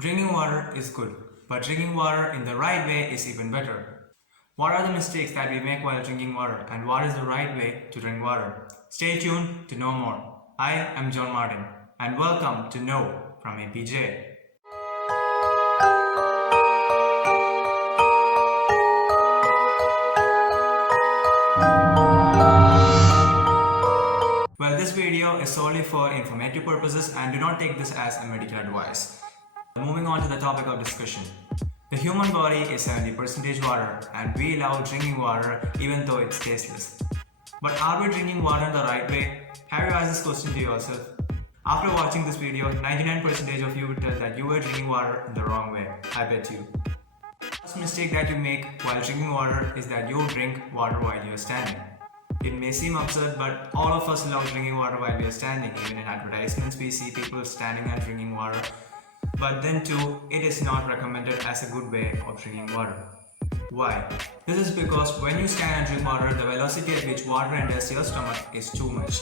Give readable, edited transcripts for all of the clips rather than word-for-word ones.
Drinking water is good, but drinking water in the right way is even better. What are the mistakes that we make while drinking water, and what is the right way to drink water? Stay tuned to know more. I am John Martin, and welcome to Know from APJ. Well, this video is solely for informative purposes and do not take this as a medical advice. Moving on to the topic of discussion. The human body is 70% water and we love drinking water even though it's tasteless. But are we drinking water in the right way? Have you asked this question to yourself? After watching this video, 99% of you would tell that you were drinking water in the wrong way. I bet you. The first mistake that you make while drinking water is that you drink water while you're standing. It may seem absurd, but all of us love drinking water while we are standing. Even in advertisements, we see people standing and drinking water. But then too, it is not recommended as a good way of drinking water. Why? This is because when you stand and drink water, the velocity at which water enters your stomach is too much.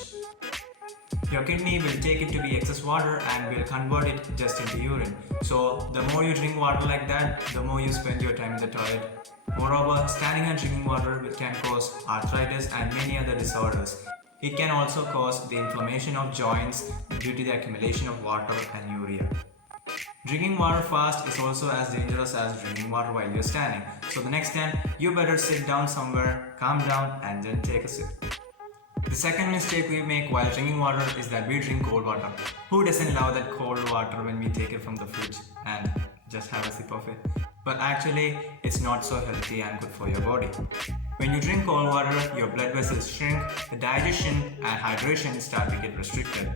Your kidney will take it to be excess water and will convert it just into urine. So the more you drink water like that, the more you spend your time in the toilet. Moreover, standing and drinking water can cause arthritis and many other disorders. It can also cause the inflammation of joints due to the accumulation of water and urea. Drinking water fast is also as dangerous as drinking water while you're standing. So the next time, you better sit down somewhere, calm down and then take a sip. The second mistake we make while drinking water is that we drink cold water. Who doesn't love that cold water when we take it from the fridge and just have a sip of it? But actually, it's not so healthy and good for your body. When you drink cold water, your blood vessels shrink, the digestion and hydration start to get restricted.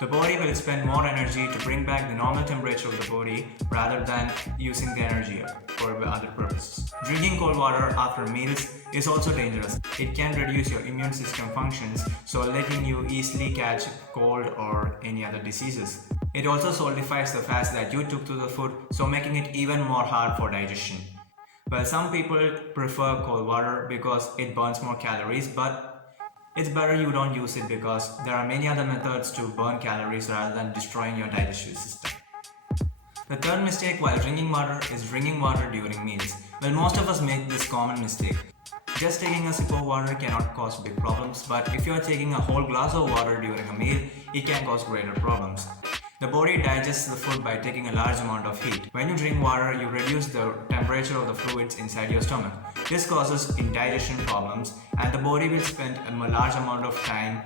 The body will spend more energy to bring back the normal temperature of the body rather than using the energy for other purposes. Drinking cold water after meals is also dangerous. It can reduce your immune system functions, so letting you easily catch cold or any other diseases. It also solidifies the fats that you took to the food, so making it even more hard for digestion. Well, some people prefer cold water because it burns more calories, but it's better you don't use it because there are many other methods to burn calories rather than destroying your digestive system. The third mistake while drinking water is drinking water during meals. Well, most of us make this common mistake. Just taking a sip of water cannot cause big problems, but if you are taking a whole glass of water during a meal, it can cause greater problems. The body digests the food by taking a large amount of heat. When you drink water, you reduce the temperature of the fluids inside your stomach. This causes indigestion problems and the body will spend a large amount of time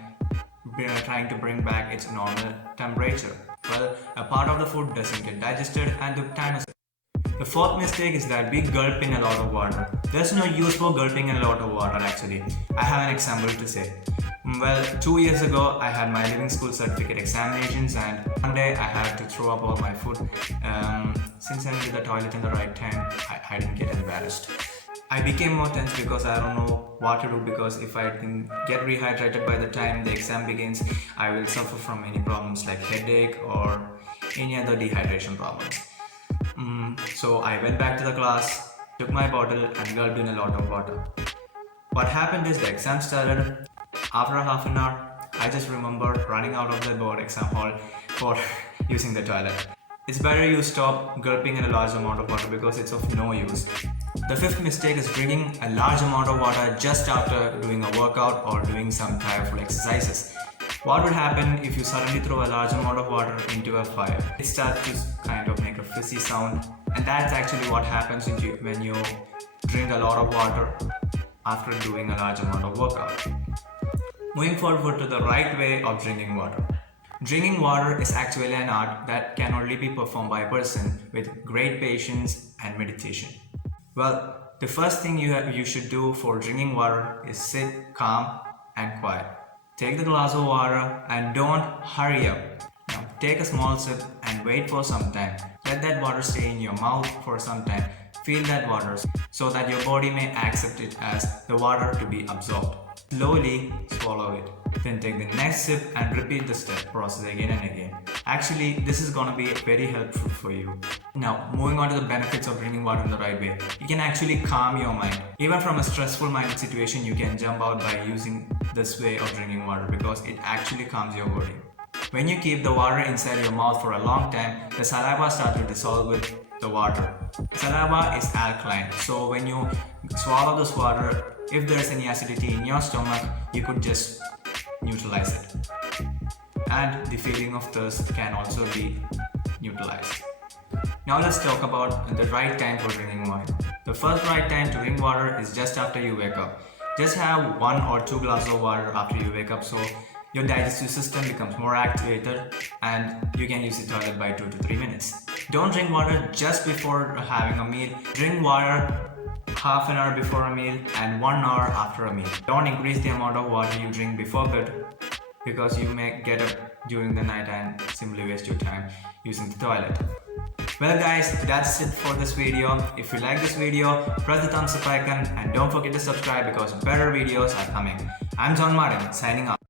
trying to bring back its normal temperature. Well, a part of the food doesn't get digested and the time is. The fourth mistake is that we gulp in a lot of water. There's no use for gulping in a lot of water actually. I have an example to say. Well, 2 years ago I had my living school certificate examinations and one day I had to throw up all my food. Since I went to the toilet in the right time, I didn't get embarrassed. I became more tense because I don't know what to do because if I didn't get rehydrated by the time the exam begins, I will suffer from any problems like headache or any other dehydration problems. So I went back to the class, took my bottle and gulped in a lot of water. What happened is the exam started. After half an hour, I just remember running out of the board exam hall for using the toilet. It's better you stop gulping in a large amount of water because it's of no use. The fifth mistake is drinking a large amount of water just after doing a workout or doing some tireful exercises. What would happen if you suddenly throw a large amount of water into a fire? It starts to kind of make a fizzy sound, and that's actually what happens when you drink a lot of water after doing a large amount of workout. Moving forward to the right way of drinking water. Drinking water is actually an art that can only be performed by a person with great patience and meditation. Well, the first thing you should do for drinking water is sit calm and quiet. Take the glass of water and don't hurry up. Now take a small sip and wait for some time. Let that water stay in your mouth for some time. Feel that water so that your body may accept it as the water to be absorbed. Slowly swallow it. Then take the next sip and repeat the step process again and again. Actually, this is gonna be very helpful for you. Now, moving on to the benefits of drinking water in the right way. You can actually calm your mind. Even from a stressful minded situation, you can jump out by using this way of drinking water because it actually calms your body. When you keep the water inside your mouth for a long time, the saliva starts to dissolve with the water. Saliva is alkaline, so when you swallow this water, if there is any acidity in your stomach, you could just neutralize it. And the feeling of thirst can also be neutralized. Now let's talk about the right time for drinking water. The first right time to drink water is just after you wake up. Just have 1 or 2 glasses of water after you wake up so your digestive system becomes more activated and you can use the toilet by 2 to 3 minutes. Don't drink water just before having a meal. Drink water half an hour before a meal and 1 hour after a meal. Don't increase the amount of water you drink before bed because you may get up during the night and simply waste your time using the toilet. Well guys, that's it for this video. If you like this video, press the thumbs up icon and don't forget to subscribe because better videos are coming. I'm John Martin, signing off.